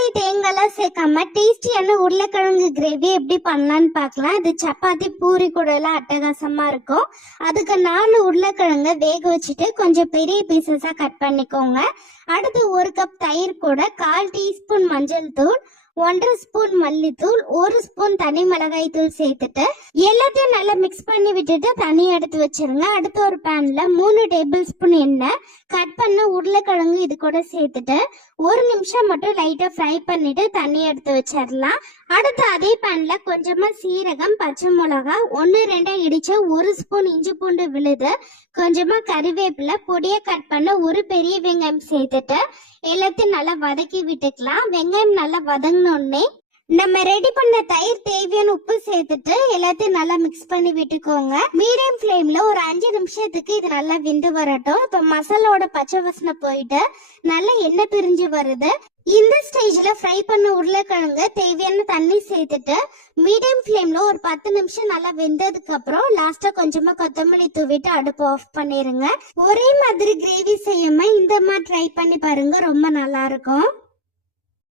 தக்காளி தேங்காய்லாம் சேர்க்காம டேஸ்டியான உருளைக்கிழங்கு கிரேவி எப்படி பண்ணலான்னு பார்க்கலாம். இது சப்பாத்தி பூரி கூட எல்லாம் அட்டகாசமா இருக்கும். அதுக்கு 4 உருளைக்கிழங்கு வேக வச்சுட்டு கொஞ்சம் பெரிய பீசஸா கட் பண்ணிக்கோங்க. அடுத்து 1 கப் தயிர் கூட 1/4 டீஸ்பூன் மஞ்சள் தூள், 1/2 ஸ்பூன் மல்லித்தூள், 1 ஸ்பூன் தனி மிளகாய் தூள் சேர்த்துட்டு எல்லாத்தையும் நல்லா மிக்ஸ் பண்ணி விட்டுட்டு தனியா எடுத்து வச்சிருங்க. அடுத்து ஒரு பேன்ல 3 டேபிள் ஸ்பூன் எண்ணெய், கட் பண்ண உருளைக்கிழங்கு இது கூட சேர்த்துட்டு 1 நிமிஷம் மட்டும் லைட்டா ஃப்ரை பண்ணிட்டு தனியா எடுத்து வச்சிடலாம். அடுத்து அதே பேன்ல கொஞ்சமா சீரகம், பச்சை மிளகா 1-2 இடிச்ச 1 ஸ்பூன் இஞ்சி பூண்டு விழுது, கொஞ்சமா கறிவேப்பிலை, பொடியா கட் பண்ண 1 பெரிய வெங்காயம் சேர்த்துட்டு எல்லாத்தையும் நல்லா வதக்கி விட்டுக்கலாம். வெங்காயம் நல்லா வதங்கினோடனே நம்ம ரெடி பண்ண தயிர், தேவையான உப்பு சேர்த்துட்டு எல்லாத்தையும் நல்லா மிக்ஸ் பண்ணி விட்டுக்கோங்க. மீடியம் ஃப்ளேம்ல ஒரு 5 நிமிஷத்துக்கு இது நல்லா வெந்து வரட்டும். இப்ப மசாலாவோட பச்சை வாசனை போயிட்டு நல்லா எண்ணெய் பிரிஞ்சு வருது. இந்த ஸ்டேஜ்ல ஃப்ரை பண்ண உருளைக்கிழங்கு தேவையான தண்ணி சேர்த்துட்டு மீடியம் ஃப்ளேம்ல ஒரு 10 நிமிஷம் நல்லா வெந்ததுக்கு அப்புறம் லாஸ்டா கொஞ்சமா கொத்தமல்லி தூவிட்டு அடுப்பு ஆஃப் பண்ணிருங்க. ஒரே மாதிரி கிரேவி செய்யாம இந்த மாதிரி ட்ரை பண்ணி பாருங்க, ரொம்ப நல்லா இருக்கும்.